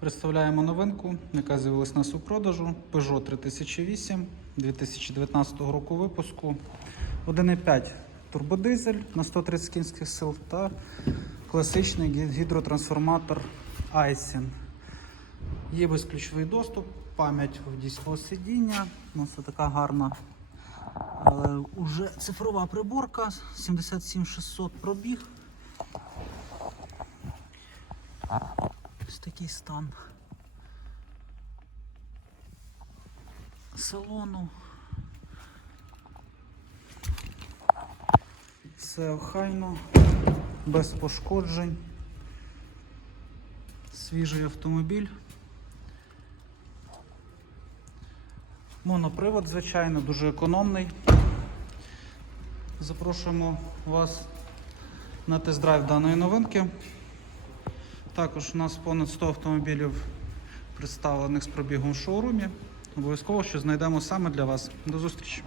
Представляємо новинку, яка з'явилась нас у продажу. Peugeot 3008 2019 року випуску. 1,5 турбодизель на 130 кінських сил та класичний гідротрансформатор Aisin. Є безключовий доступ, пам'ять водійського сидіння. У нас така гарна але вже цифрова приборка 77600 пробіг. Ось такий стан салону. Все охайно, без пошкоджень. Свіжий автомобіль. Монопривод, звичайно, дуже економний. Запрошуємо вас на тест-драйв даної новинки. Також у нас понад 100 автомобілів представлених з пробігом в шоурумі. Обов'язково що знайдемо саме для вас. До зустрічі!